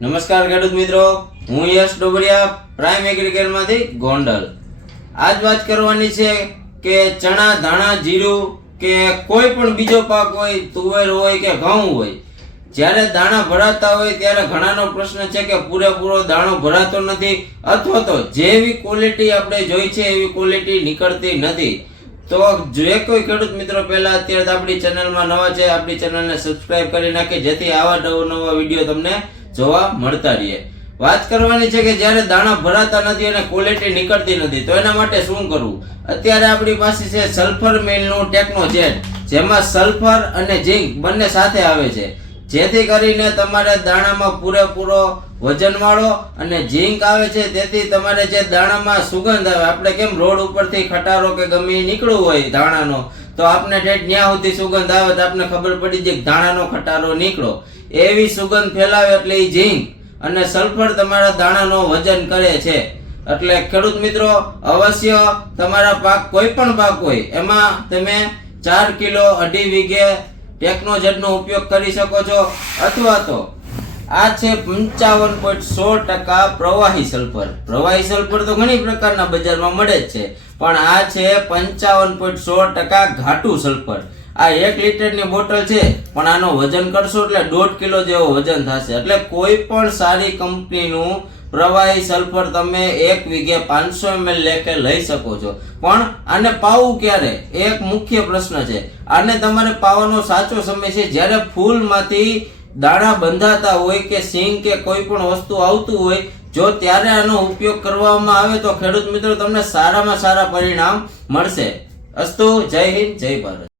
નમસ્કાર ખેડૂત મિત્રો, હું યશ ડોબરિયા પ્રાઇમ એગ્રીકેરમાંથી ગોંડલ। આજ વાત કરવાની છે કે ચણા, ધાણા, જીરું કે કોઈ પણ બીજો પાક હોય, તુવેર હોય કે ઘઉં હોય, જ્યારે દાણા ભરાતા હોય ત્યારે ઘણાનો પ્રશ્ન છે કે પૂરેપૂરો દાણો ભરાતો નથી અથવા તો જેવી ક્વોલિટી આપણે જોઈ છે એવી ક્વોલિટી નીકળતી નથી। તો જે કોઈ ખેડૂત મિત્રો પહેલા અત્યારે આપણી ચેનલમાં નવા છે, આપણી ચેનલને સબસ્ક્રાઇબ કરી નાખે જેથી આવા નવા વિડીયો તમને જોવા મળતા રહે। વાત કરવાની છે કે જ્યારે દાણા ભરાતા નથી અને ક્વોલિટી નીકળતી નથી તો એના માટે શું કરવું। અત્યારે આપણી પાસે છે સલ્ફર મિલનું ટેકનોજેટ, જેમાં સલ્ફર અને ઝીંક બંને સાથે આવે છે, જેથી કરીને તમારે દાણામાં પૂરેપૂરો વજનવાળો અને ઝીંક આવે છે, તેથી તમારે જે દાણામાં સુગંધ આવે, આપણે કેમ રોડ ઉપરથી ખટારો કે ગમે નીકળવું હોય દાણાનો તો આપણે ઠેઠ ન્યા સુધી સુગંધ આવે તો આપણે ખબર પડી જાય કે દાણાનો ખટારો નીકળો, એવી સુગંધ ફેલાવે એટલે એ ઝીંક અને સલ્ફર તમારા દાણાનો વજન કરે છે। એટલે ખેડૂત મિત્રો અવશ્ય તમારા પાક કોઈ પણ પાક હોય એમાં તમે 4 કિલો 2.5 વીઘે ટેકનોજેટનો ઉપયોગ કરી શકો છો, અથવા તો આ છે 55.100% પ્રવાહી સલ્ફર। પ્રવાહી સલ્ફર તો ઘણી પ્રકારના બજારમાં મળે જ છે, પણ આ છે 55.100% ઘાટું સલ્ફર। આ 1 લીટરની બોટલ છે, પણ આનો વજન કરશો એટલે 1.5 કિલો જેવો વજન થશે। એટલે કોઈ પણ સારી કંપનીનું પ્રવાહી સલ્ફર તમે 1 વીઘે 500 ml લેખે લઈ શકો છો। પણ આને પાવું ક્યારે, એક મુખ્ય પ્રશ્ન છે। આને તમારે પાવાનો સાચો સમય છે જ્યારે ફૂલમાંથી દાણા બંધાતા હોય કે સિંગ કે કોઈ પણ વસ્તુ આવતું હોય, જો ત્યારે આનો ઉપયોગ કરવામાં આવે તો ખેડૂત મિત્રો તમને સારામાં સારા પરિણામ મળશે। અસ્તુ, જય હિન્દ, જય ભારત।